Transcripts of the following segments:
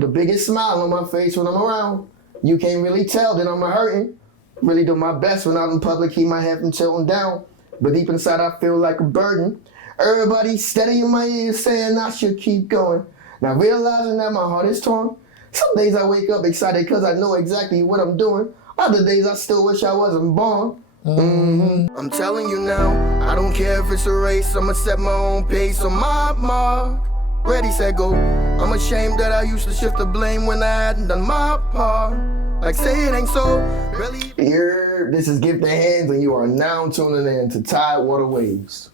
The biggest smile on my face when I'm around. You can't really tell that I'm a hurting. Really do my best when out in public, keep my head from tilting down. But deep inside, I feel like a burden. Everybody steady in my ears saying I should keep going. Now realizing that my heart is torn. Some days I wake up excited because I know exactly what I'm doing. Other days I still wish I wasn't born. I'm telling you now, I don't care if it's a race, I'ma set my own pace on my mark. Ready, set, go. I'm ashamed that I used to shift the blame when I hadn't done my part. Like say it ain't so. Really. Here, this is Gift in Hands, and you are now tuning in to Tidewater Waves.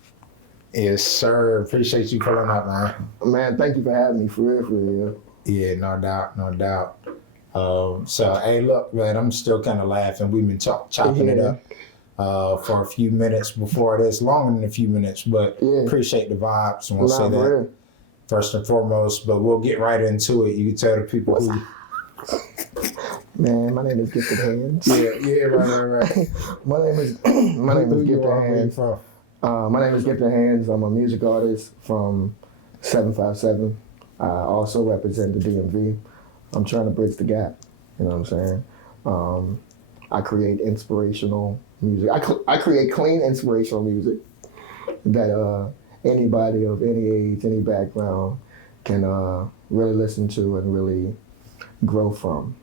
Yes, sir. Appreciate you pulling up, man. Man, thank you for having me, for real. Yeah, no doubt. So, hey, look, man, I'm still kind of laughing. We've been chopping it up for a few minutes before this, longer than a few minutes, but appreciate the vibes. And we'll say that first and foremost, but we'll get right into it. You can tell the people who... Man, my name is Gift in Hands. Yeah, right. my name is Gift in Hands. My name is Gift in Hands. I'm a music artist from 757. I also represent the DMV. I'm trying to bridge the gap. You know what I'm saying? I create inspirational music. I create clean, inspirational music that anybody of any age, any background can really listen to and really grow from.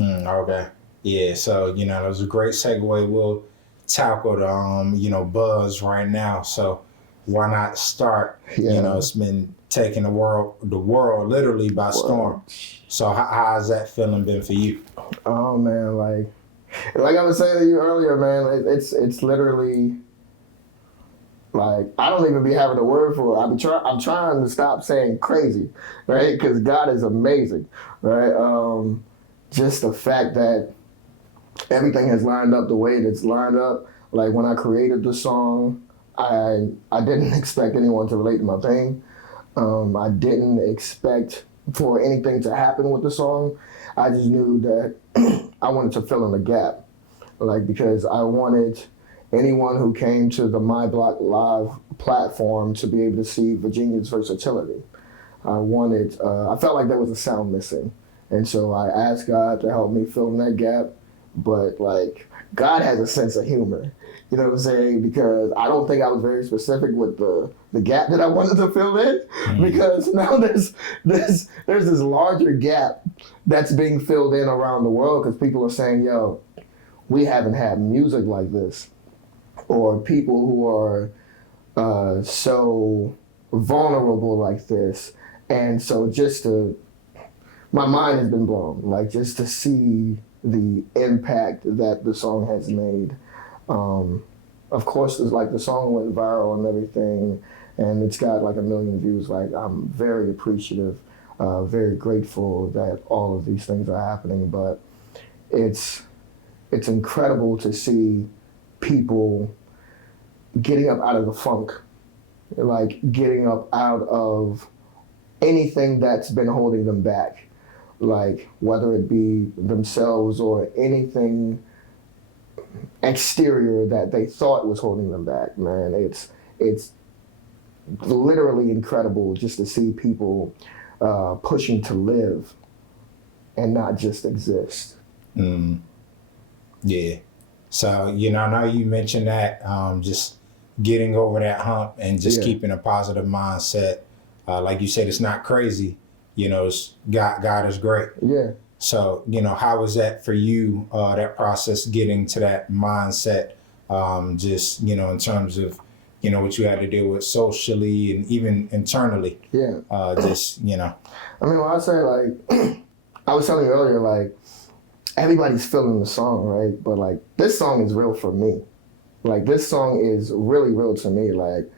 Okay. Yeah, so, that was a great segue. We'll tackle the, buzz right now. So why not start? Yeah. It's been taking the world literally by storm. So how's that feeling been for you? Oh, man, like I was saying to you earlier, man, it's literally, like, I don't even be having a word for it. I'm trying to stop saying crazy, right? Because God is amazing, right? Just the fact that everything has lined up the way it's lined up. Like when I created the song, I didn't expect anyone to relate to my pain. I didn't expect for anything to happen with the song. I just knew that I wanted to fill in the gap, like because I wanted anyone who came to the My Block Live platform to be able to see Virginia's versatility. I felt like there was a sound missing. And so I asked God to help me fill in that gap, but like God has a sense of humor, you know what I'm saying? Because I don't think I was very specific with the gap that I wanted to fill in, because now there's this larger gap that's being filled in around the world because people are saying, yo, we haven't had music like this, or people who are so vulnerable like this, and so my mind has been blown, like just to see the impact that the song has made. Of course, it's like the song went viral and everything, and it's got like 1 million views. Like I'm very appreciative, very grateful that all of these things are happening. But it's incredible to see people getting up out of the funk, like getting up out of anything that's been holding them back. Like whether it be themselves or anything exterior that they thought was holding them back, man. It's literally incredible just to see people pushing to live and not just exist. Yeah. So, I know you mentioned that, just getting over that hump and just keeping a positive mindset. Like you said, it's not crazy. God is great. Yeah. So, how was that for you, that process, getting to that mindset, just, in terms of, what you had to deal with socially and even internally? Yeah. I mean, when I say, like, I was telling you earlier, like, everybody's feeling the song, right? But, like, this song is real for me. Like, this song is really real to me. Like,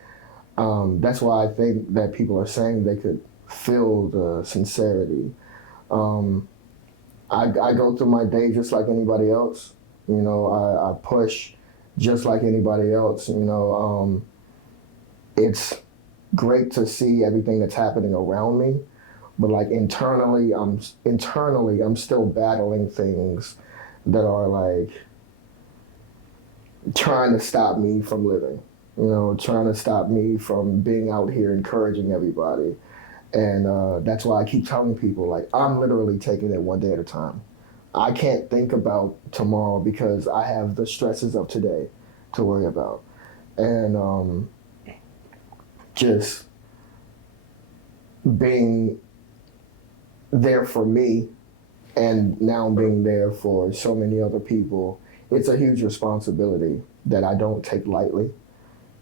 that's why I think that people are saying they could feel the sincerity. I go through my day just like anybody else. I push just like anybody else. It's great to see everything that's happening around me, but like internally, I'm still battling things that are like trying to stop me from living. Trying to stop me from being out here encouraging everybody. And that's why I keep telling people, like, I'm literally taking it one day at a time. I can't think about tomorrow because I have the stresses of today to worry about. And just being there for me and now being there for so many other people, it's a huge responsibility that I don't take lightly.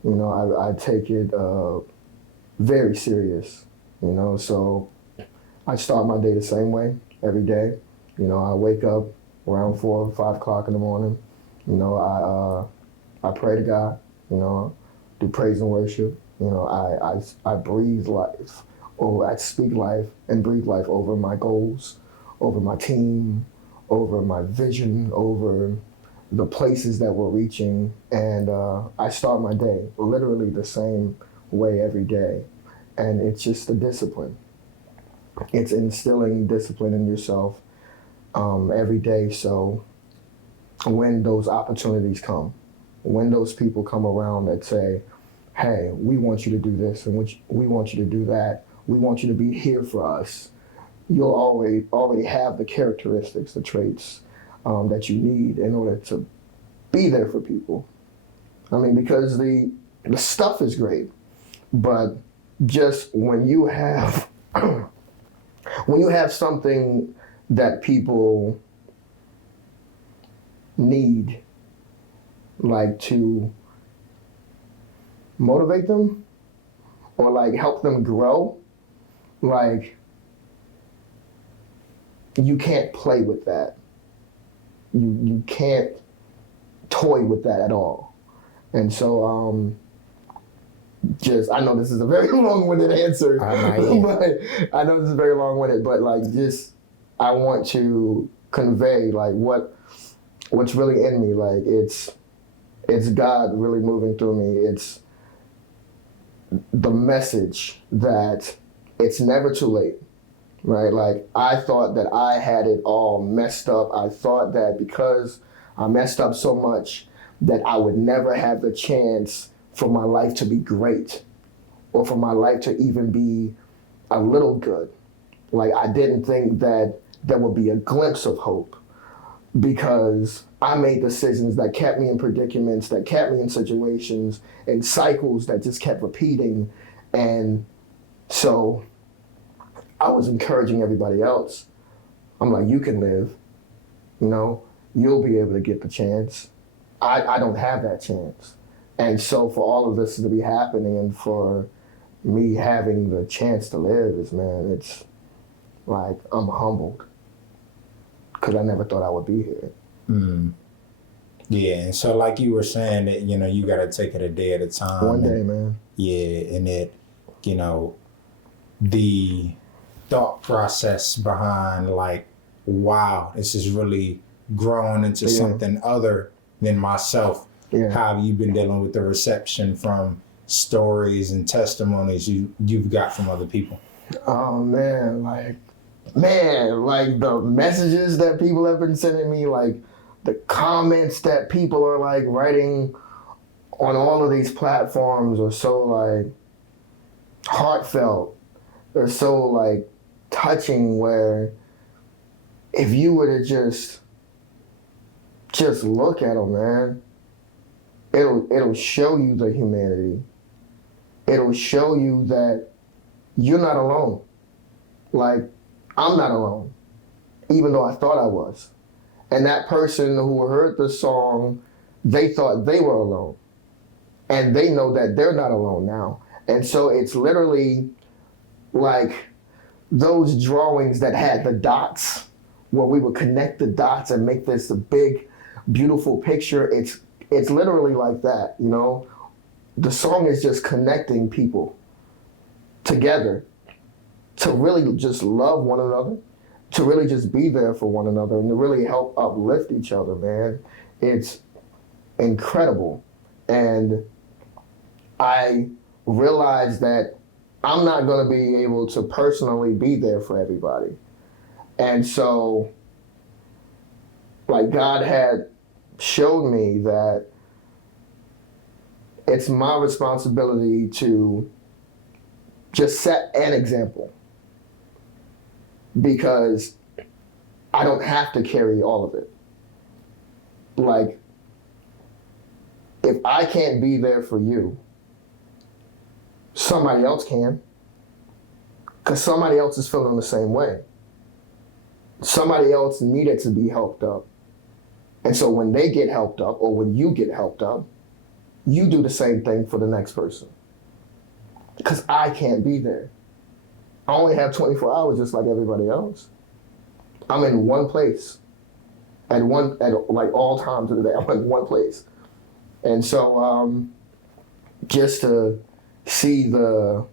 You know, I take it very serious, you know, so I start my day the same way every day. You know, I wake up around 4 or 5 o'clock in the morning. You know, I pray to God, you know, do praise and worship. You know, I breathe life, or I speak life and breathe life over my goals, over my team, over my vision, over the places that we're reaching. And I start my day literally the same way every day. And it's just a discipline. It's instilling discipline in yourself every day. So when those opportunities come, when those people come around that say, hey, we want you to do this and we want you to do that, we want you to be here for us, you'll already have the characteristics, the traits that you need in order to be there for people. I mean, because the stuff is great, but just when you have when you have something that people need, like to motivate them or like help them grow, like you can't play with that. You can't toy with that at all. And so just, I know this is a very long-winded answer, but I know this is very long-winded, but like just, I want to convey like what's really in me. Like it's God really moving through me. It's the message that it's never too late, right? Like I thought that I had it all messed up. I thought that because I messed up so much that I would never have the chance for my life to be great or for my life to even be a little good. Like I didn't think that there would be a glimpse of hope because I made decisions that kept me in predicaments, that kept me in situations and cycles that just kept repeating. And so I was encouraging everybody else. I'm like, you can live, you know, you'll be able to get the chance. I don't have that chance. And so for all of this to be happening and for me having the chance to live is, man, it's like I'm humbled because I never thought I would be here. Mm. Yeah, and so like you were saying that, you know, you got to take it a day at a time. One day, man. Yeah, and it, you know, the thought process behind like, wow, this is really growing into something other than myself. Yeah. How have you been dealing with the reception from stories and testimonies you've got from other people? Oh man, like the messages that people have been sending me, like the comments that people are like writing on all of these platforms are so like heartfelt. They're so like touching, where if you were to just look at them, man, it'll show you the humanity. It'll show you that you're not alone. Like, I'm not alone, even though I thought I was. And that person who heard the song, they thought they were alone. And they know that they're not alone now. And so it's literally like those drawings that had the dots, where we would connect the dots and make this a big, beautiful picture. It's literally like that, you know? The song is just connecting people together to really just love one another, to really just be there for one another, and to really help uplift each other, man. It's incredible. And I realized that I'm not going to be able to personally be there for everybody. And so, like, God had showed me that it's my responsibility to just set an example. because I don't have to carry all of it. Like, if I can't be there for you, somebody else can. Because somebody else is feeling the same way. Somebody else needed to be helped up. And so when they get helped up, or when you get helped up, you do the same thing for the next person. Because I can't be there. I only have 24 hours just like everybody else. I'm in one place. At like all times of the day, I'm in one place. And so just to see the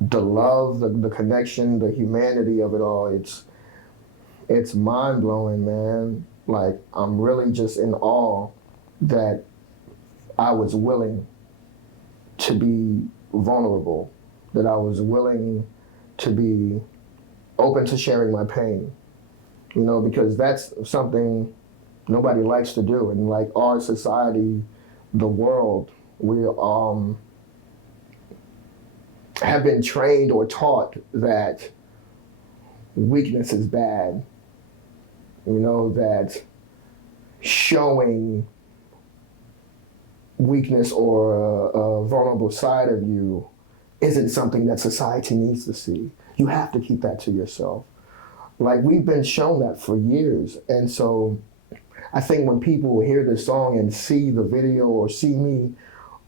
love, the connection, the humanity of it all, it's mind-blowing, man. Like, I'm really just in awe that I was willing to be vulnerable, that I was willing to be open to sharing my pain, you know, because that's something nobody likes to do. And like our society, the world, we have been trained or taught that weakness is bad, you know, that showing weakness or a vulnerable side of you isn't something that society needs to see. You have to keep that to yourself. Like, we've been shown that for years. And so I think when people hear this song and see the video or see me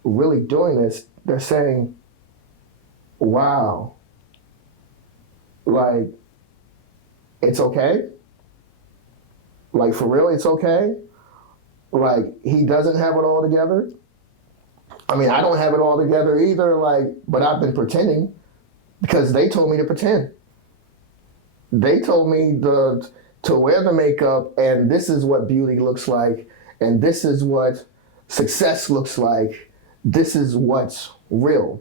really doing this, they're saying, wow, like, it's okay? Like, for real, it's okay? Like, he doesn't have it all together? I mean, I don't have it all together either, like, but I've been pretending because they told me to pretend. They told me to wear the makeup, and this is what beauty looks like, and this is what success looks like. This is what's real,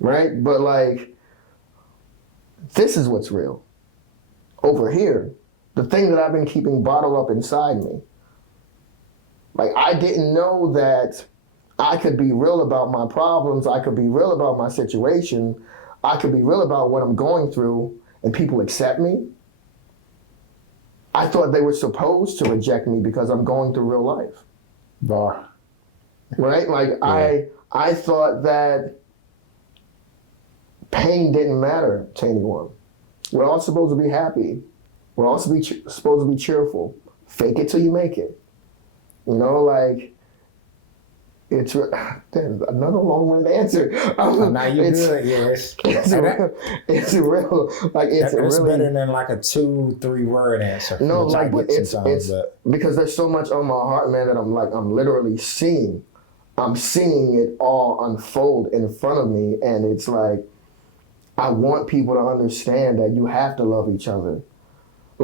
right? But like, this is what's real. Over here, the thing that I've been keeping bottled up inside me. Like, I didn't know that I could be real about my problems. I could be real about my situation. I could be real about what I'm going through, and people accept me. I thought they were supposed to reject me because I'm going through real life. Bar. Right? Like, yeah. I thought that pain didn't matter to anyone. We're all supposed to be happy. We're all supposed to be cheerful. Fake it till you make it. You know, like, it's another long-winded answer. Now you're good, yes. It's real. Like, it's really better than like a 2-3 word answer. No, like, but it's because there's so much on my heart, man, that I'm literally seeing. I'm seeing it all unfold in front of me, and it's like, I want people to understand that you have to love each other.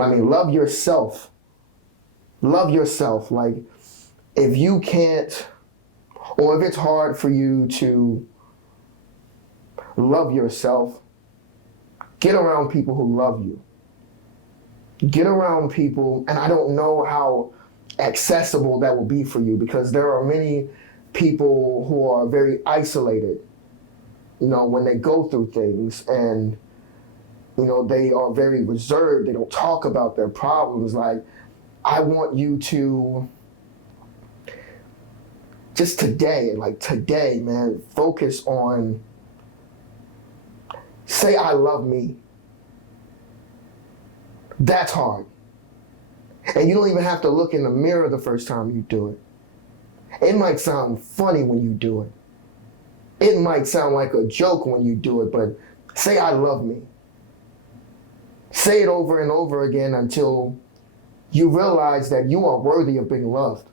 I mean, love yourself. Love yourself. Like, if you can't, or if it's hard for you to love yourself, get around people who love you. Get around people, and I don't know how accessible that will be for you, because there are many people who are very isolated, you know, when they go through things, and, you know, they are very reserved. They don't talk about their problems. Like, I want you to just today, man, focus on, say, I love me. That's hard. And you don't even have to look in the mirror the first time you do it. It might sound funny when you do it. It might sound like a joke when you do it, but say, I love me. Say it over and over again until you realize that you are worthy of being loved.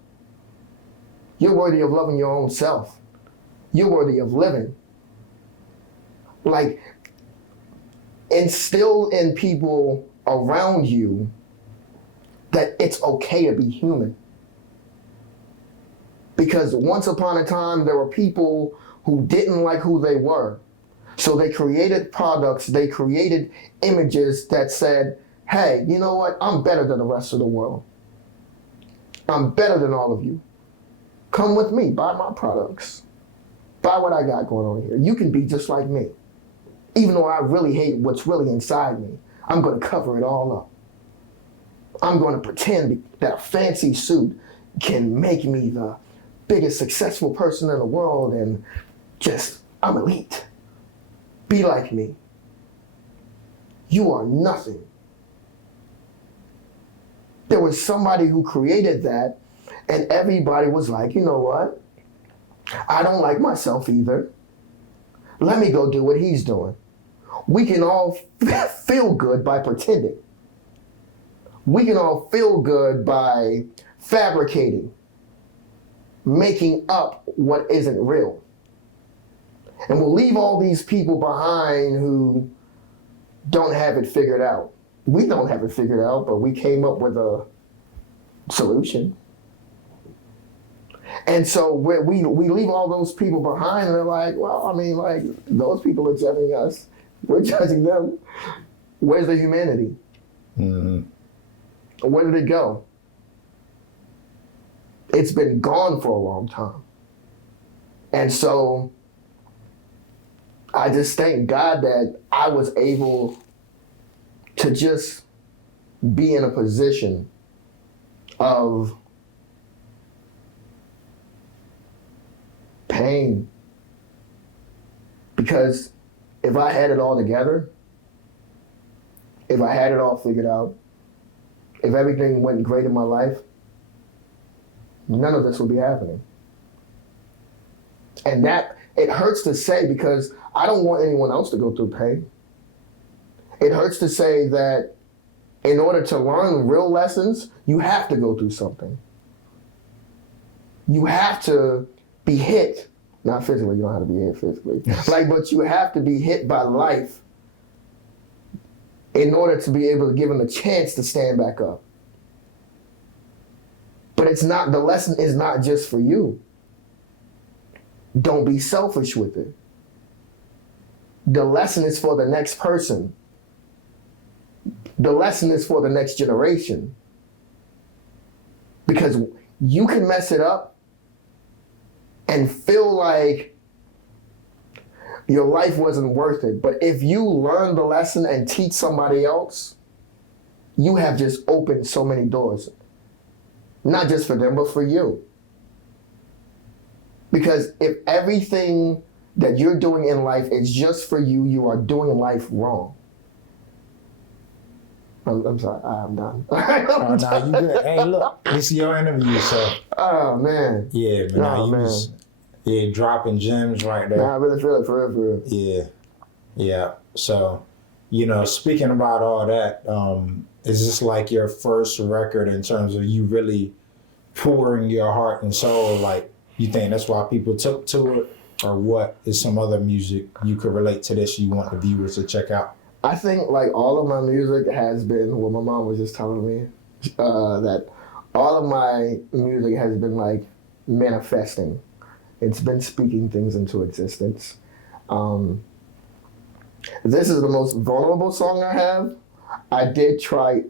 You're worthy of loving your own self. You're worthy of living. Like, instill in people around you that it's okay to be human. Because once upon a time, there were people who didn't like who they were. So they created products, they created images that said, hey, you know what? I'm better than the rest of the world. I'm better than all of you. Come with me, buy my products. Buy what I got going on here. You can be just like me. even though I really hate what's really inside me, I'm going to cover it all up. I'm going to pretend that a fancy suit can make me the biggest successful person in the world and just, I'm elite. Be like me. You are nothing. There was somebody who created that, and everybody was like, you know what? I don't like myself either. Let me go do what he's doing. We can all feel good by pretending. We can all feel good by fabricating, making up what isn't real. And we'll leave all these people behind who don't have it figured out. We don't have it figured out, but we came up with a solution. And so we leave all those people behind, and they're like, well, I mean, like, those people are judging us. We're judging them. Where's the humanity? Mm-hmm. Where did it go? It's been gone for a long time. And so I just thank God that I was able to just be in a position of pain. Because if I had it all together, if I had it all figured out, if everything went great in my life, none of this would be happening. And that, it hurts to say because I don't want anyone else to go through pain. It hurts to say that in order to learn real lessons, you have to go through something. You have to be hit. Not physically, you don't have to be hit physically. But you have to be hit by life in order to be able to give them a chance to stand back up. But it's not, the lesson is not just for you. Don't be selfish with it. The lesson is for the next person. The lesson is for the next generation. Because you can mess it up and feel like your life wasn't worth it. But if you learn the lesson and teach somebody else, you have just opened so many doors. Not just for them, but for you. Because if everything that you're doing in life is just for you, you are doing life wrong. I'm sorry, I'm done. Oh, no, you good. Hey, look, this is your interview, so. Oh, man. Yeah, man. Oh, man. Was dropping gems right there. Nah, I really feel it, for real. Yeah. So, speaking about all that, is this like your first record in terms of you really pouring your heart and soul? Like, you think that's why people took to it? Or what is some other music you could relate to this you want the viewers to check out? I think like all of my music has been, well, my mom was just telling me that all of my music has been like manifesting. It's been speaking things into existence. This is the most vulnerable song I have. I did try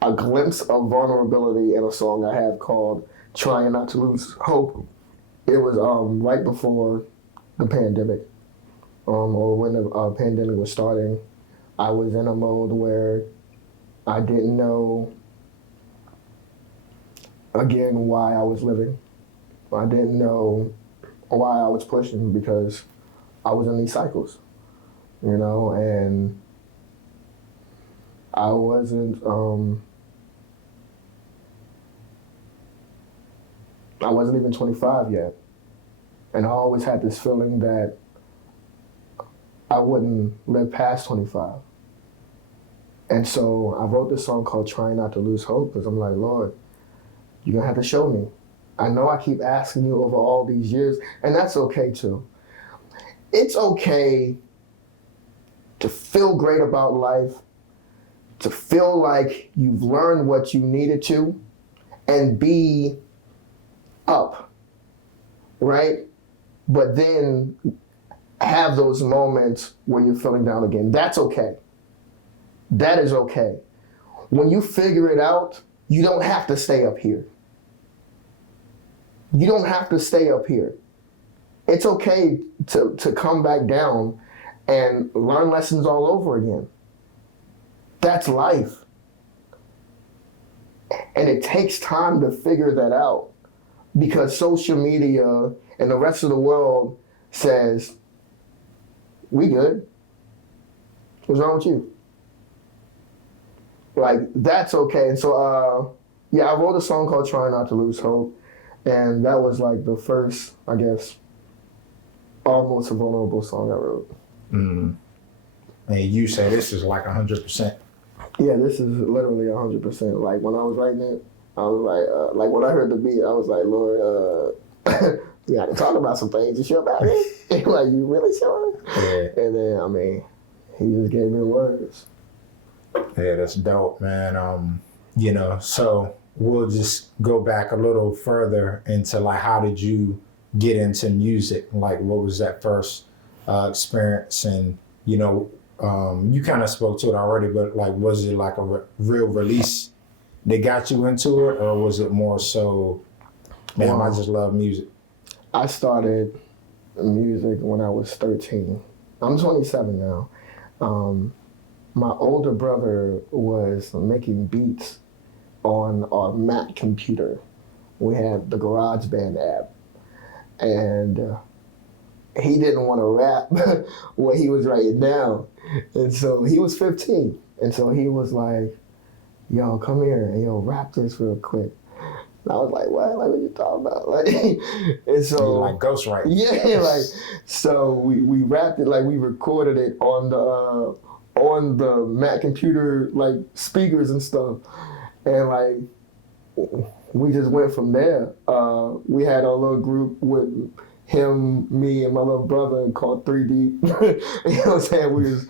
a glimpse of vulnerability in a song I have called Trying Not to Lose Hope. It was right before the pandemic, or when the pandemic was starting. I was in a mode where I didn't know, again, why I was living. I didn't know why I was pushing because I was in these cycles, and I wasn't even 25 yet. And I always had this feeling that I wouldn't live past 25. And so I wrote this song called Trying Not to Lose Hope because I'm like, Lord, you're going to have to show me. I know I keep asking you over all these years, and that's okay too. It's okay to feel great about life, to feel like you've learned what you needed to, and be up, right? But then have those moments where you're feeling down again. That's okay. That is okay. When you figure it out, you don't have to stay up here. You don't have to stay up here. It's okay to come back down and learn lessons all over again. That's life. And it takes time to figure that out because social media and the rest of the world says, we good. What's wrong with you? Like, that's okay. And so, yeah, I wrote a song called Try Not to Lose Hope. And that was like the first, I guess, almost a vulnerable song I wrote. Mm. And you say this is like 100%. Yeah, this is literally 100%. Like, when I was writing it, I was like when I heard the beat, I was like, Lord, we got to talk about some things. You sure about it? Like, you really sure? Yeah. And then, I mean, he just gave me the words. Yeah, that's dope, man. You know, so we'll just go back a little further into like, how did you get into music? Like, what was that first experience? And, you know, you kind of spoke to it already, but like, was it like a real release that got you into it, or was it more so, man, I just love music? I started music when I was 13. I'm 27 now. My older brother was making beats on our Mac computer. We had the GarageBand app. And he didn't want to rap what he was writing down. And so he was 15. And so he was like, yo, come here and rap this real quick. And I was like, what? Like, what you talking about? Like, and so like ghostwriting. Yeah, like, so we rapped it, like we recorded it on the Mac computer, like speakers and stuff. And like, we just went from there. We had our little group with him, me, and my little brother called 3D. You know what I'm saying? We was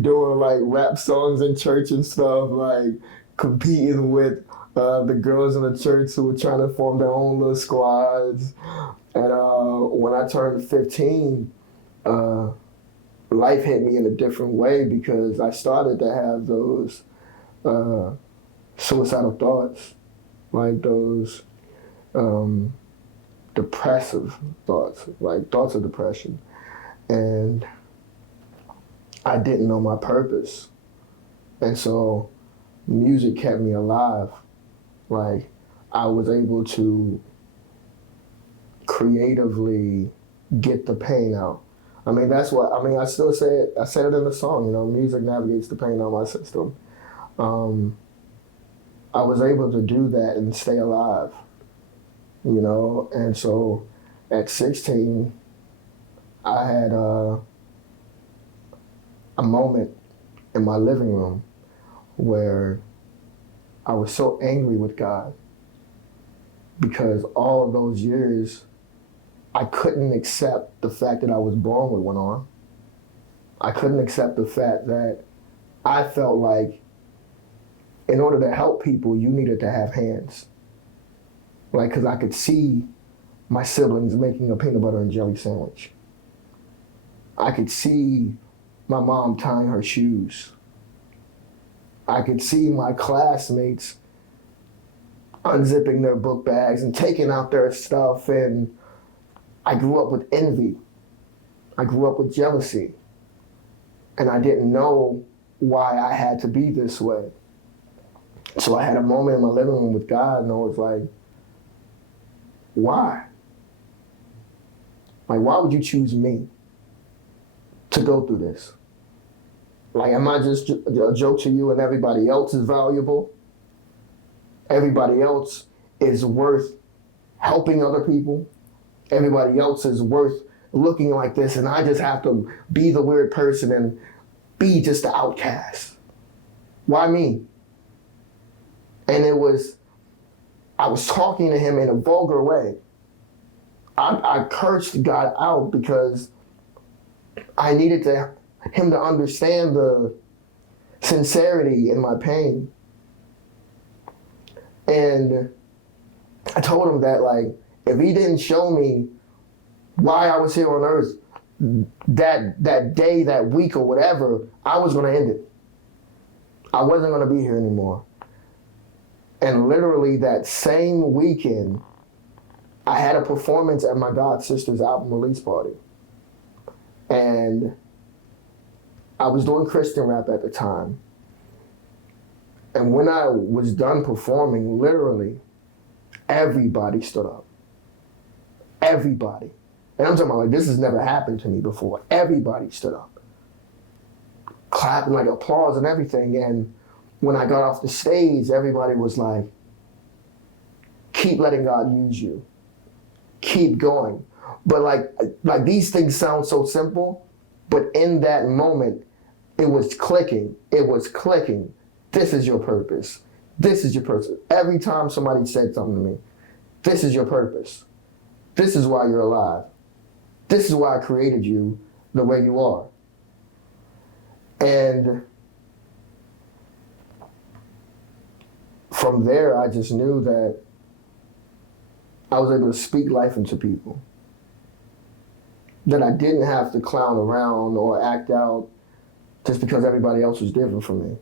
doing like rap songs in church and stuff, like competing with the girls in the church who were trying to form their own little squads. And when I turned 15, life hit me in a different way because I started to have those suicidal thoughts, like those depressive thoughts, like thoughts of depression. And I didn't know my purpose. And so music kept me alive. Like, I was able to creatively get the pain out. I mean, that's what, I mean, I still say it, I said it in the song, you know, music navigates the pain out of my system. I was able to do that and stay alive, you know? And so at 16, I had a moment in my living room where I was so angry with God because all of those years, I couldn't accept the fact that I was born with one arm. I couldn't accept the fact that I felt like in order to help people, you needed to have hands. Like, because I could see my siblings making a peanut butter and jelly sandwich. I could see my mom tying her shoes. I could see my classmates unzipping their book bags and taking out their stuff. And I grew up with envy. I grew up with jealousy. And I didn't know why I had to be this way. So I had a moment in my living room with God, and I was like, why? Like, why would you choose me to go through this? Like, am I just a joke to you and everybody else is valuable? Everybody else is worth helping other people. Everybody else is worth looking like this, and I just have to be the weird person and be just the outcast. Why me? And I was talking to him in a vulgar way. I cursed God out because I needed him to understand the sincerity in my pain. And I told him that, like, if he didn't show me why I was here on earth that day, that week, or whatever, I was going to end it. I wasn't going to be here anymore. And literally that same weekend, I had a performance at my god sister's album release party. And I was doing Christian rap at the time. And when I was done performing, literally, everybody stood up. Everybody. And I'm talking about, like, this has never happened to me before. Everybody stood up. Clapping, like, applause and everything. And when I got off the stage, everybody was like, keep letting God use you. Keep going. But like these things sound so simple, but in that moment, it was clicking. It was clicking. This is your purpose. This is your purpose. Every time somebody said something to me, this is your purpose. This is why you're alive. This is why I created you the way you are. And from there, I just knew that I was able to speak life into people. That I didn't have to clown around or act out just because everybody else was different from me.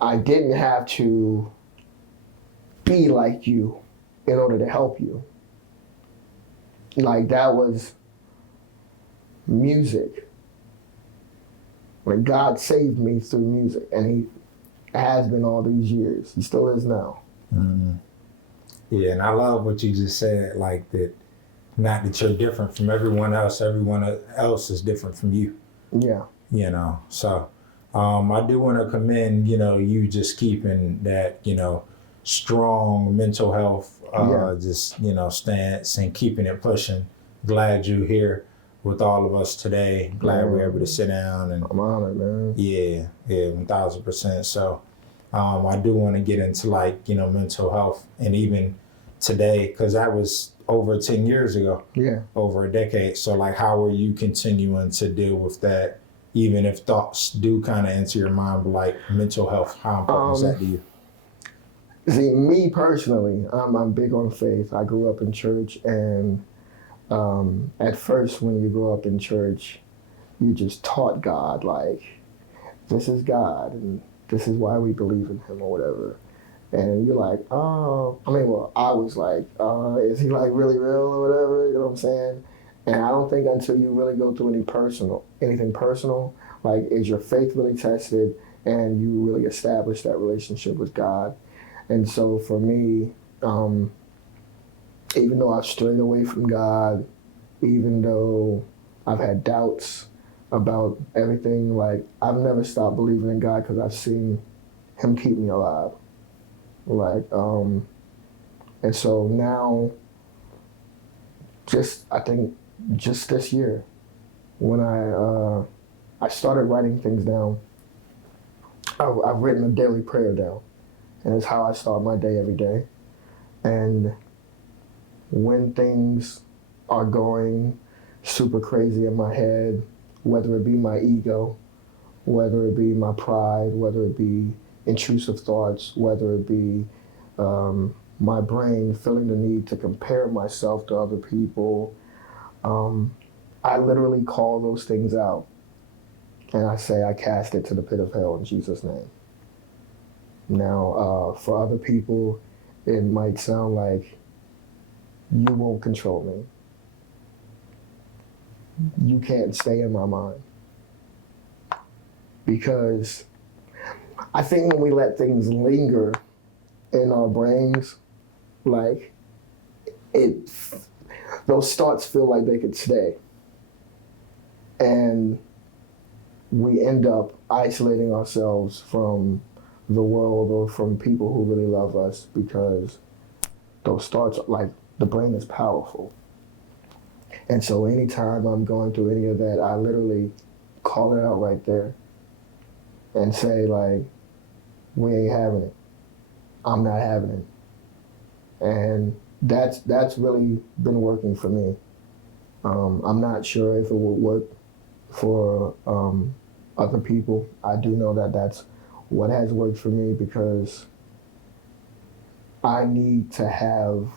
I didn't have to be like you in order to help you. Like, that was music. Like, God saved me through music, and He has been all these years. He still is now. Mm-hmm. Yeah, and I love what you just said, like that, not that you're different from everyone else is different from you. Yeah. You know, so I do want to commend, you just keeping that, strong mental health, just, stance and keeping it pushing. Glad you're here with all of us today. Glad we're able to sit down. And I'm honored, man. Yeah, 1000%. So I do want to get into mental health, and even today, because that was over 10 years ago. Yeah. Over a decade. So how are you continuing to deal with that, even if thoughts do kind of enter your mind, but mental health, how important is that to you? See, me personally, I'm big on faith. I grew up in church, and at first when you grow up in church, you just taught God, this is God, and this is why we believe in Him or whatever. And you're like, I was like, is He really real or whatever, you know what I'm saying? And I don't think until you really go through anything personal, is your faith really tested and you really establish that relationship with God. And so for me, even though I've strayed away from God, even though I've had doubts about everything, I've never stopped believing in God because I've seen Him keep me alive. And so now, I think just this year, when I started writing things down, I've written a daily prayer down, and it's how I start my day every day. And when things are going super crazy in my head, whether it be my ego, whether it be my pride, whether it be intrusive thoughts, whether it be my brain feeling the need to compare myself to other people, I literally call those things out. And I say, I cast it to the pit of hell in Jesus' name. Now, for other people, it might sound like, you won't control me. You can't stay in my mind. Because I think when we let things linger in our brains, those thoughts feel like they could stay. And we end up isolating ourselves from the world or from people who really love us, because those thoughts, the brain is powerful. And so anytime I'm going through any of that, I literally call it out right there and say, we ain't having it. I'm not having it. And that's really been working for me. I'm not sure if it would work for other people. I do know that that's what has worked for me, because I need to have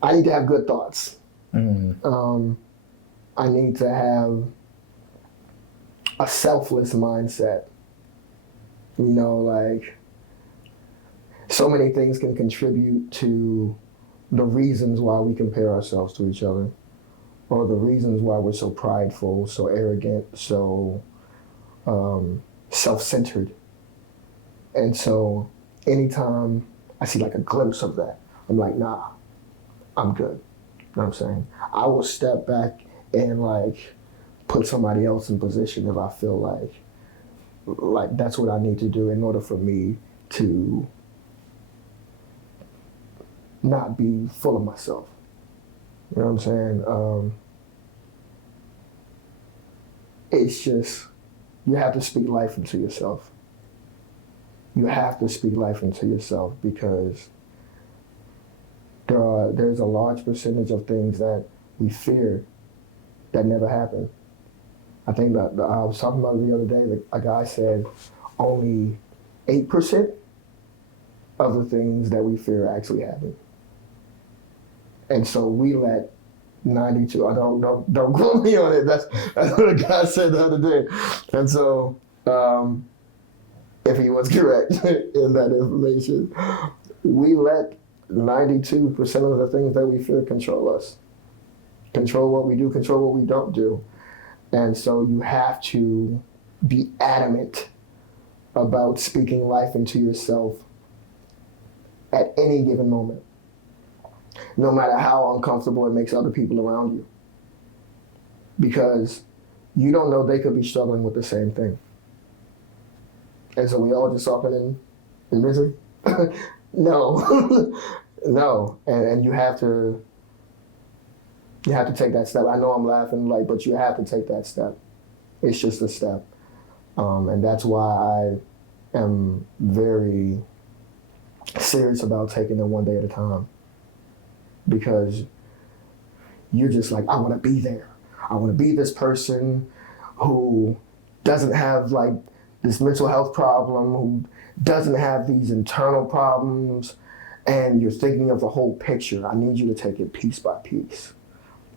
good thoughts. Mm-hmm. I need to have a selfless mindset. So many things can contribute to the reasons why we compare ourselves to each other. or the reasons why we're so prideful, so arrogant, so self-centered. And so anytime I see like a glimpse of that, I'm like, nah, I'm good. You know what I'm saying? I will step back and like put somebody else in position if I feel like that's what I need to do in order for me to not be full of myself. You know what I'm saying? It's just, you have to speak life into yourself. You have to speak life into yourself because there's a large percentage of things that we fear that never happen. I think that I was talking about it the other day, a guy said only 8% of the things that we fear actually happen. And so we let 92, I don't quote me on it, that's what a guy said the other day. And so, if he was correct in that information, we let 92% of the things that we fear control us. Control what we do, control what we don't do. And so you have to be adamant about speaking life into yourself at any given moment, no matter how uncomfortable it makes other people around you. Because you don't know, they could be struggling with the same thing. And so we all just talking in misery? No. No. And you have to take that step. I know I'm laughing, but you have to take that step. It's just a step. And that's why I am very serious about taking it one day at a time. Because you're just like, I want to be there. I want to be this person who doesn't have this mental health problem, who doesn't have these internal problems, and you're thinking of the whole picture. I need you to take it piece by piece.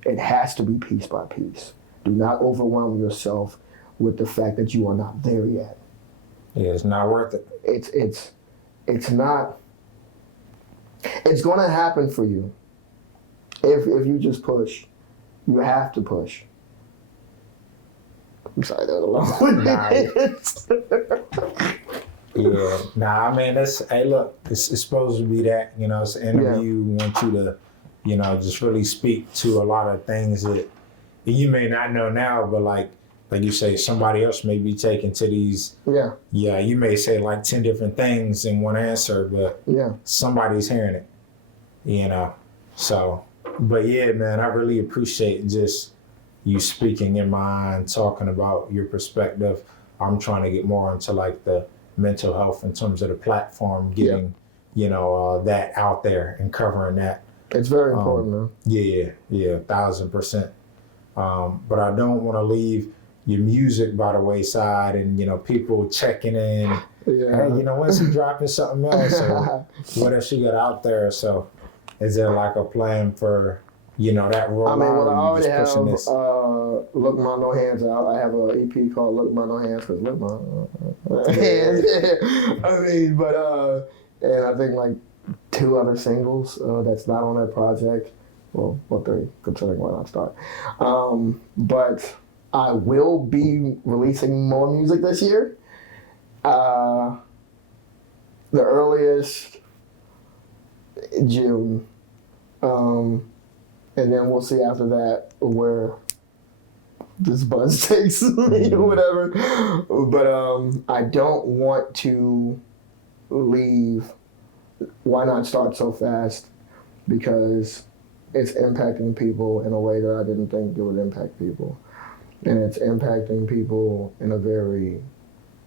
It has to be piece by piece. Do not overwhelm yourself with the fact that you are not there yet. Yeah, it's not worth it. It's not. It's going to happen for you if you just push. You have to push. I'm sorry, that was a long. Yeah, I mean, hey, look, it's supposed to be that, it's an interview. We want you to, just really speak to a lot of things that you may not know now, but like you say, somebody else may be taken to these. Yeah, you may say 10 different things in one answer, but somebody's hearing it, So, but yeah, man, I really appreciate just you speaking your mind, talking about your perspective. I'm trying to get more into the mental health in terms of the platform, getting, that out there and covering that. It's very important, man. Yeah, 1,000%. But I don't want to leave your music by the wayside and, people checking in. Yeah. Hey, when's he dropping something else? Or what else you got out there? So is there a plan for, that role? I mean, I already have Look My No Hands out. I have an EP called Look My No Hands because look my hands. I mean, but and I think 2 other singles that's not on that project. Well, 3, considering why not start. But I will be releasing more music this year. The earliest June. And then we'll see after that where this buzz takes me or whatever. But I don't want to leave Why Not Start So Fast because it's impacting people in a way that I didn't think it would impact people. And it's impacting people in a very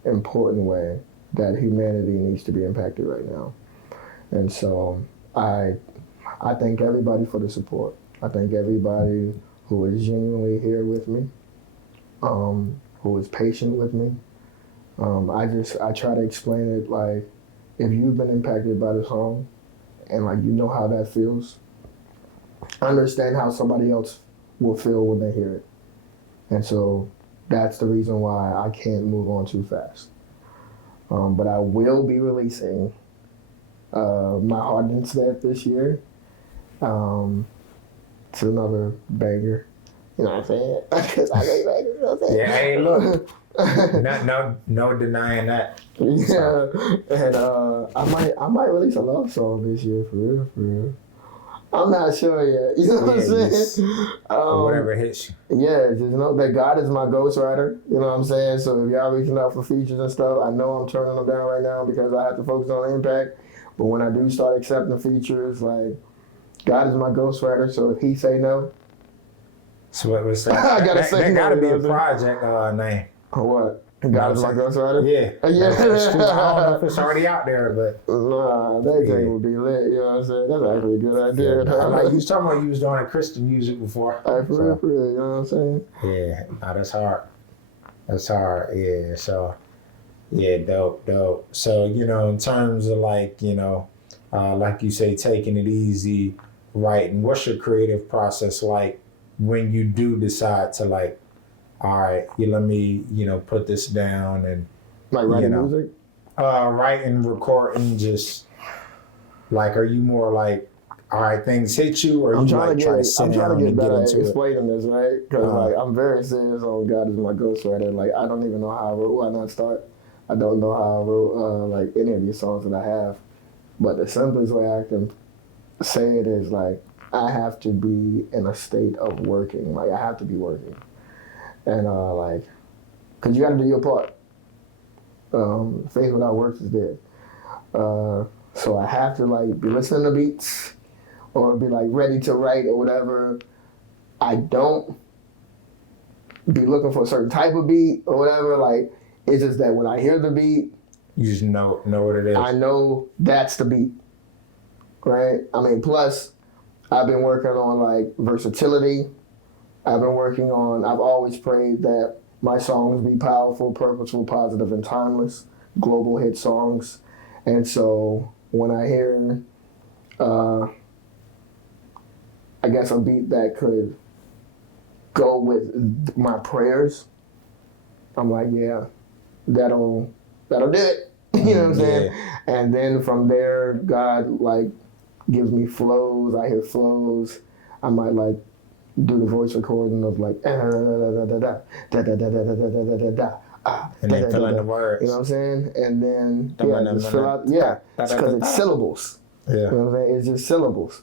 important way that humanity needs to be impacted right now. And so I thank everybody for the support. I thank everybody who is genuinely here with me, who is patient with me. I try to explain it if you've been impacted by the song and you know how that feels, understand how somebody else will feel when they hear it. And so that's the reason why I can't move on too fast. But I will be releasing My Heart Instead this year. It's another banger. You know what I'm saying? Because I know you like it. You know what I'm saying? Yeah, hey, look. no denying that. Yeah, so. And I might release a love song this year for real, for real. I'm not sure yet. You know what I'm saying? Whatever hits you. Yeah, just know that God is my ghostwriter. You know what I'm saying? So if y'all reaching out for features and stuff, I know I'm turning them down right now because I have to focus on impact. But when I do start accepting features, like God is my ghostwriter. So if he say no, so what was that? I gotta say that no. Gotta be a project name. What? God is my ghostwriter? Yeah. Yeah. I don't know if it's already out there, but. Nah, that thing would be lit. You know what I'm saying? That's actually a good idea. Yeah, like you was talking about, you was doing Christian music before. For real, you know what I'm saying? Yeah, that's hard. That's hard, yeah. So, yeah, dope. So, in terms of like you say, taking it easy, writing, what's your creative process like when you do decide to like, all right, let me, put this down and like writing music? Writing, recording, just like, are you more like, all right, things hit you, or I'm you trying like try to sit down and get into it? Explaining this, right? Because like I'm very serious on God is my ghostwriter. Like I don't even know how I wrote. Why not start? I don't know how I wrote like any of these songs that I have. But the simplest way I can say it is like I have to be in a state of working. Like I have to be working. And like, cause you got to do your part. Faith without works is dead. So I have to like be listening to beats or be like ready to write or whatever. I don't be looking for a certain type of beat or whatever. Like it's just that when I hear the beat, you just know what it is. I know that's the beat, right? I mean, plus I've been working on like versatility. I've always prayed that my songs be powerful, purposeful, positive, and timeless, global hit songs. And so when I hear, I guess a beat that could go with my prayers, I'm like, yeah, that'll do it. You know what I'm saying? Yeah. And then from there, God like gives me flows. I hear flows. I might like do the voice recording of like and then fill in the words. You know what I'm saying? And then just fill out because it's syllables. Yeah. You know what I'm saying? It's just syllables.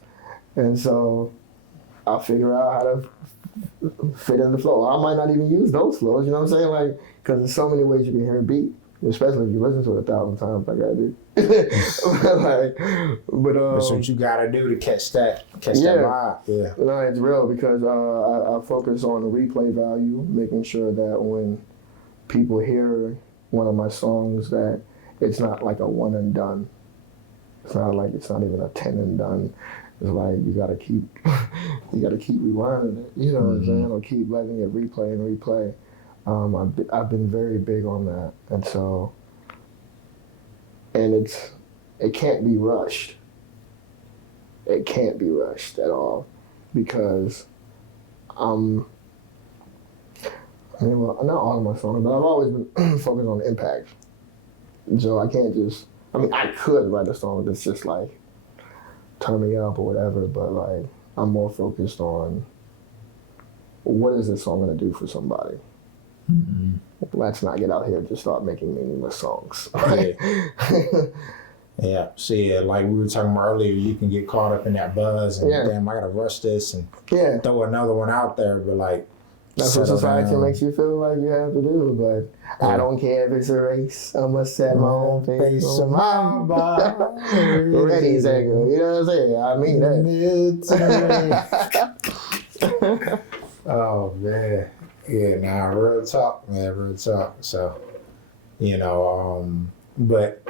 And so I'll figure out how to fit in the flow. I might not even use those flows, you know what I'm saying? Like, because there's so many ways you can hear a beat, especially if you listen to it 1,000 times like I do. But that's what you gotta do to catch that vibe. Yeah. No, it's real because I focus on the replay value, making sure that when people hear one of my songs, that it's not like a one and done. It's not even a 10 and done. It's like you gotta keep rewinding it. You know what I'm saying? Or keep letting it replay and replay. I've been very big on that, and so. And it can't be rushed. It can't be rushed at all because not all of my songs, but I've always been focused on impact. So I can't I could write a song that's just like turn me up or whatever, but like I'm more focused on what is this song gonna do for somebody? Mm-hmm. Let's not get out here and just start making meaningless songs. Right? Yeah. So like we were talking about earlier, you can get caught up in that buzz and damn, I gotta rush this and throw another one out there, but like that's what society makes you feel like you have to do. But I don't care if it's a race. I must set my own pace on my body. Ready, Zego. You know what I'm saying? I mean that. Oh man. Yeah, now real talk, man, real talk. So, but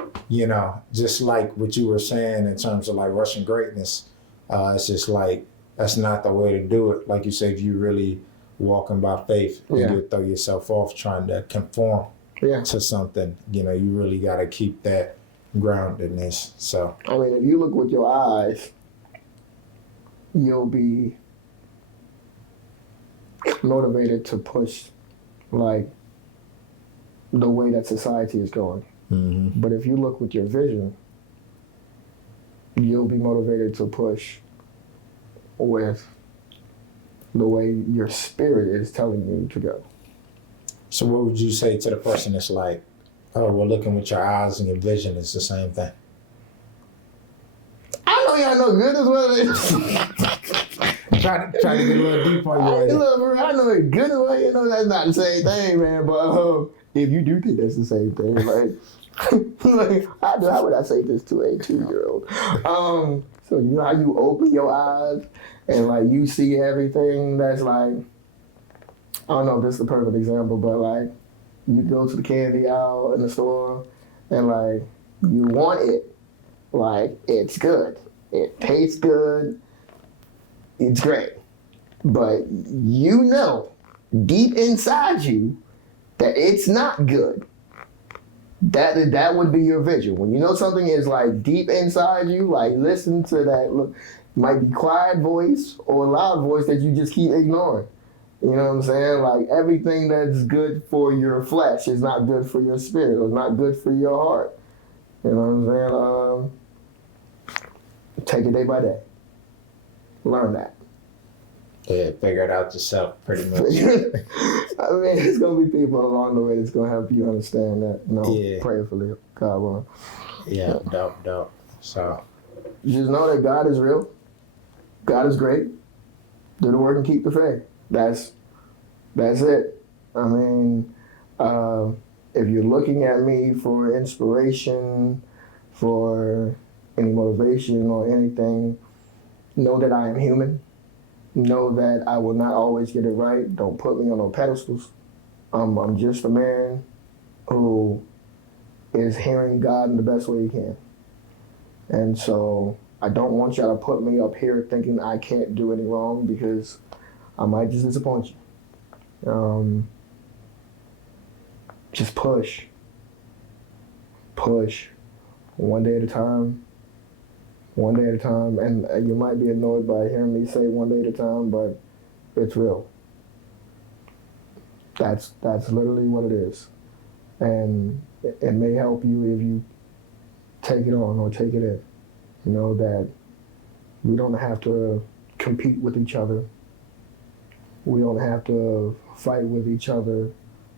just like what you were saying in terms of like rushing greatness, it's just like that's not the way to do it. Like you say, if you really walking by faith, you throw yourself off trying to conform to something. You really got to keep that groundedness. So, I mean, if you look with your eyes, you'll be motivated to push like the way that society is going. Mm-hmm. But if you look with your vision, you'll be motivated to push with the way your spirit is telling you to go. So what would you say to the person that's like, oh, well, looking with your eyes and your vision is the same thing? I know y'all know good as well. Try to get a little deep on you. I know it good as well. You know that's not the same thing, man. But if you do think that's the same thing, like, how would I say this to a 2-year-old? So you know how you open your eyes and like you see everything that's like, I don't know if this is the perfect example, but like you go to the candy aisle in the store and like you want it, like it's good, it tastes good, it's great, but you know deep inside you that it's not good. That would be your visual. When you know something is like deep inside you, like listen to that. Look, might be quiet voice or loud voice that you just keep ignoring. You know what I'm saying? Like everything that's good for your flesh is not good for your spirit or not good for your heart. You know what I'm saying? Take it day by day. Learn that. Yeah, figure it out yourself, pretty much. I mean, there's gonna be people along the way that's gonna help you understand that. Prayerfully, God willing. Yeah, dope. So, just know that God is real. God is great. Do the work and keep the faith. That's it. I mean, if you're looking at me for inspiration, for any motivation or anything, know that I am human. Know that I will not always get it right. Don't put me on no pedestals. I'm just a man who is hearing God in the best way he can. And so I don't want y'all to put me up here thinking I can't do any wrong because I might just disappoint you. Just push. Push. One day at a time. One day at a time. And you might be annoyed by hearing me say one day at a time, but it's real. That's literally what it is. And it may help you if you take it on or take it in. You know, that we don't have to compete with each other. We don't have to fight with each other.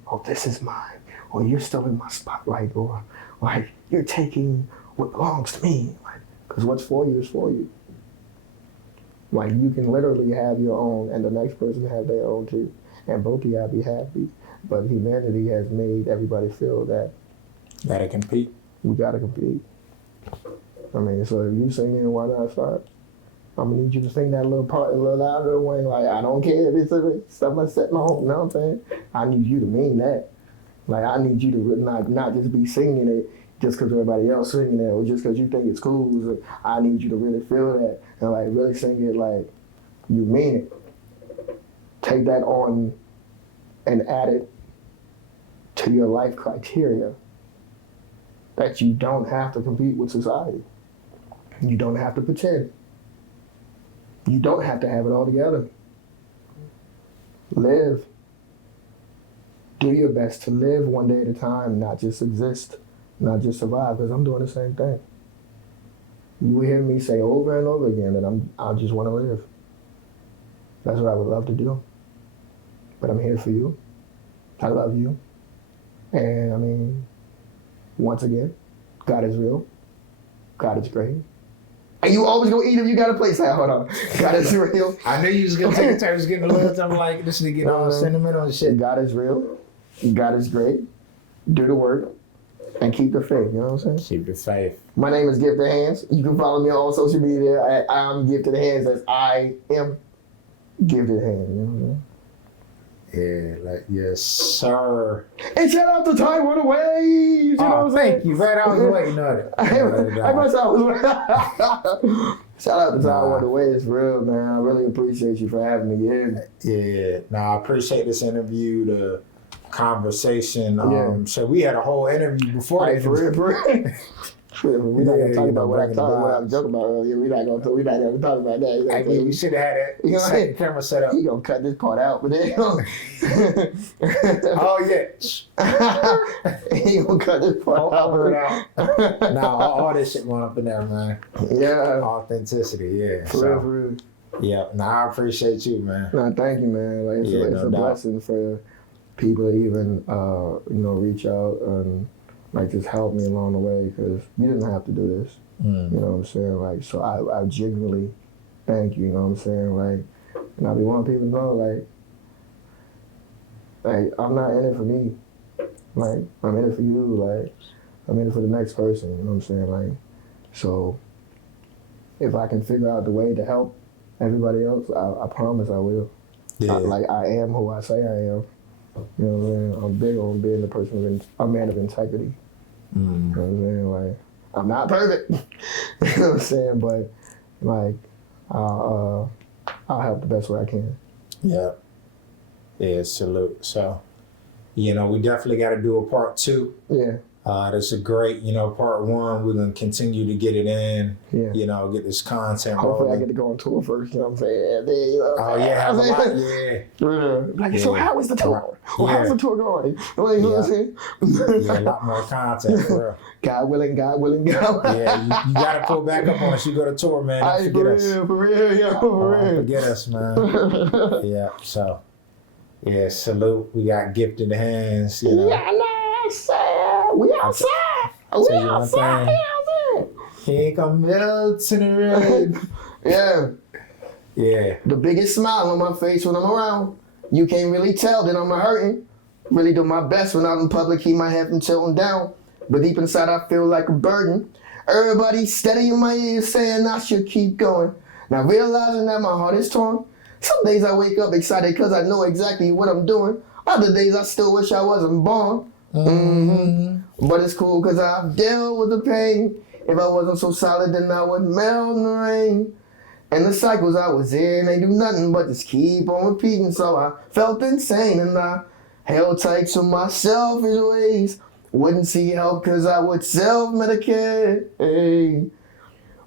Oh, this is mine. Or you're still in my spotlight. Or like, you're taking what belongs to me. Like, because what's for you is for you. Like, you can literally have your own and the next person have their own too. And both of y'all be happy. But humanity has made everybody feel that gotta compete. We gotta compete. I mean, so if you singing, why not start? I'm gonna need you to sing that little part a little louder when, like, I don't care if it's stuff I set my home, you know what I'm saying? I need you to mean that. Like, I need you to not just be singing it just because everybody else singing it or just because you think it's cool. So I need you to really feel that and, like, really sing it like you mean it. Take that on and add it to your life criteria that you don't have to compete with society. You don't have to pretend. You don't have to have it all together. Live. Do your best to live one day at a time, not just exist, not just survive, because I'm doing the same thing. You will hear me say over and over again that I just want to live. That's what I would love to do. But I'm here for you. I love you. And I mean, once again, God is real. God is great. And you always gonna eat if you got a place. Hold on. God is real. I knew you was gonna take a turn. Was getting a little something like this to get all sentimental and shit. God is real. God is great. Do the work and keep the faith. You know what I'm saying? Keep the faith. My name is Gifted Hands. You can follow me on all social media. I'm Gifted Hands. That's I am Gifted Hands. You know what I'm saying? Yeah, like, yes, sir. And shout out to Taiwan Aways. You know what I'm saying? Thank you, man. I was waiting on it. Shout out to Taiwan Aways, for real, man. I really appreciate you for having me in. Yeah, I appreciate this interview, the conversation. So we had a whole interview before that. For real. We're not gonna talk about what I was joking about earlier. We're not gonna talk about that. I mean, we should have had it. You know, camera set up. He gonna cut this part out, but then. Oh yeah. He gonna cut this part out. Nah, all this shit going up in there, man. Yeah. Authenticity, yeah. For real. Yeah, no, I appreciate you, man. No, thank you, man. Like it's a blessing for people to even reach out and like just help me along the way, because you didn't have to do this. You know what I'm saying? Like, so I genuinely thank you. You know what I'm saying? Like, and I be wanting people to know, like I'm not in it for me. Like, I'm in it for you. Like, I'm in it for the next person. You know what I'm saying? Like, so if I can figure out the way to help everybody else, I promise I will. Yeah. I am who I say I am. You know what I'm saying? I'm big on being the person a man of integrity. You know what I'm saying? Like, I'm not perfect. You know what I'm saying? But like, I'll help the best way I can. Yeah. Yeah, salute. So, we definitely got to do a part 2. Yeah. That's a great, part 1. We're going to continue to get it in, yeah. Get this content Hopefully rolling. I get to go on tour first, you know what I'm saying? Have a lot, yeah. Like, so how is the tour? Well, how's the tour going? Like, you know what I'm saying? A lot more content, for real. God willing, God. Yeah, you got to pull back up on us. You go to tour, man. Don't forget us. For real, Don't forget us, man. Yeah, so, salute. We got gifted hands, Yeah, we outside. We outside. Here come Milton Red. Yeah. Yeah. The biggest smile on my face when I'm around. You can't really tell that I'm hurting. Really do my best when I'm in public, keep my head from tilting down. But deep inside I feel like a burden. Everybody steady in my ears saying I should keep going. Now realizing that my heart is torn. Some days I wake up excited because I know exactly what I'm doing. Other days I still wish I wasn't born. But it's cool because I've dealt with the pain. If I wasn't so solid, then I would melt in the rain. And the cycles I was in, they do nothing but just keep on repeating. So I felt insane and I held tight to my selfish ways. Wouldn't see help because I would self-medicate. Hey.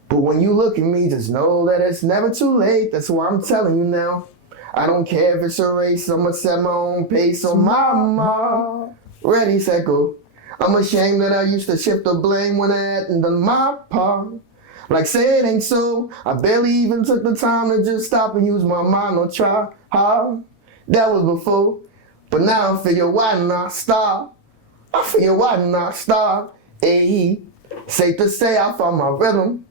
But when you look at me, just know that it's never too late. That's why I'm telling you now. I don't care if it's a race, I'ma set my own pace on my mark. Ready, set, go. I'm ashamed that I used to shift the blame when I hadn't done my part. Like say it ain't so, I barely even took the time to just stop and use my mind or try hard. That was before, but now I figure why not stop? Ayy, safe to say I found my rhythm.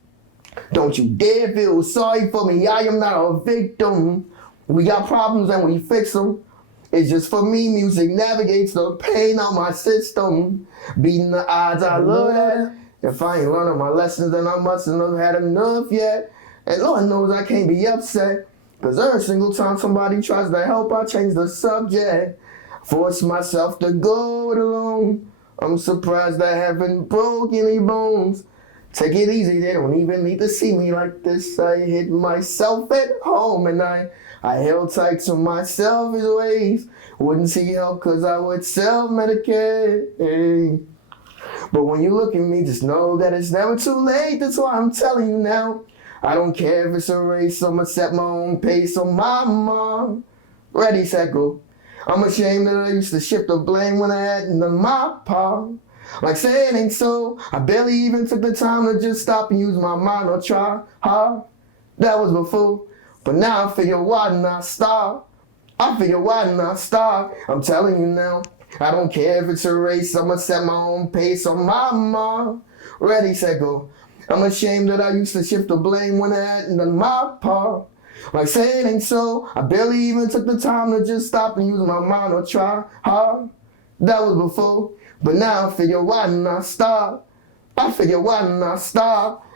Don't you dare feel sorry for me, I am not a victim. We got problems and we fix them. It's just for me, music navigates the pain on my system. Beating the odds, I love that. If I ain't learning my lessons, then I mustn't have had enough yet. And Lord knows I can't be upset. Cause every single time somebody tries to help, I change the subject. Force myself to go it alone. I'm surprised I haven't broke any bones. Take it easy, they don't even need to see me like this. I hid myself at home and I held tight to my selfish ways. Wouldn't see help cause I would self-medicate. But when you look at me, just know that it's never too late. That's why I'm telling you now. I don't care if it's a race, I'ma set my own pace on my mark. Ready, set, go. I'm ashamed that I used to shift the blame when I hadn't done my part. Like say it ain't so, I barely even took the time to just stop and use my mind or try hard. That was before, but now I figure why not stop? I'm telling you now, I don't care if it's a race, I'ma set my own pace on my mark. Ready, set, go. I'm ashamed that I used to shift the blame when I hadn't done my part. Like say it ain't so, I barely even took the time to just stop and use my mind or try hard. That was before, but now I figure why not stop?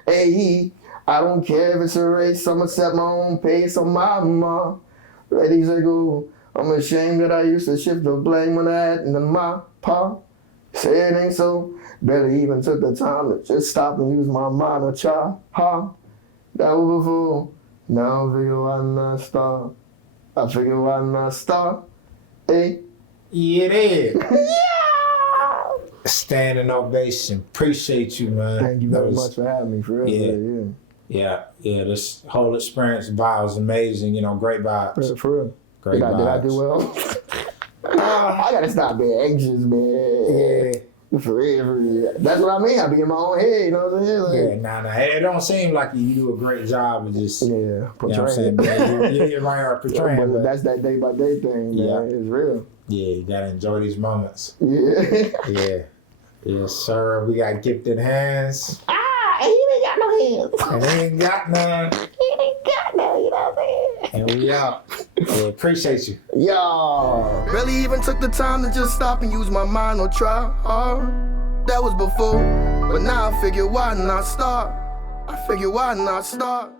Ayy, I don't care if it's a race, I'ma set my own pace on my mark. Ready, set, go. I'm ashamed that I used to shift the blame when I hadn't done my part. Say it ain't so, barely even took the time to just stop and use my mind or try hard. That was before, now I figure why not stop? Hey. Yeah, there. Yeah. Standing ovation. Appreciate you, man. Thank you very much for having me, for real. Yeah. This whole experience vibe was amazing. Great vibes. For real. Great vibes. Did I do well? I gotta stop being anxious, man. Yeah. For real. That's what I mean. I be in my own head, you know what I'm saying? Like, Nah. It don't seem like you do a great job of just, yeah, you know what I'm portraying. saying? You're right, portraying. But that's that day by day thing, man. Yeah. It's real. Yeah, you gotta enjoy these moments. Yeah. Yeah. Yes, sir. We got gifted hands. He ain't got no hands. And they ain't got none. He ain't got none, you know what I'm saying? And we out. Yeah, appreciate you. Yo. Barely even took the time to just stop and use my mind or try hard. That was before, but now I figure why not start? I figure why not start?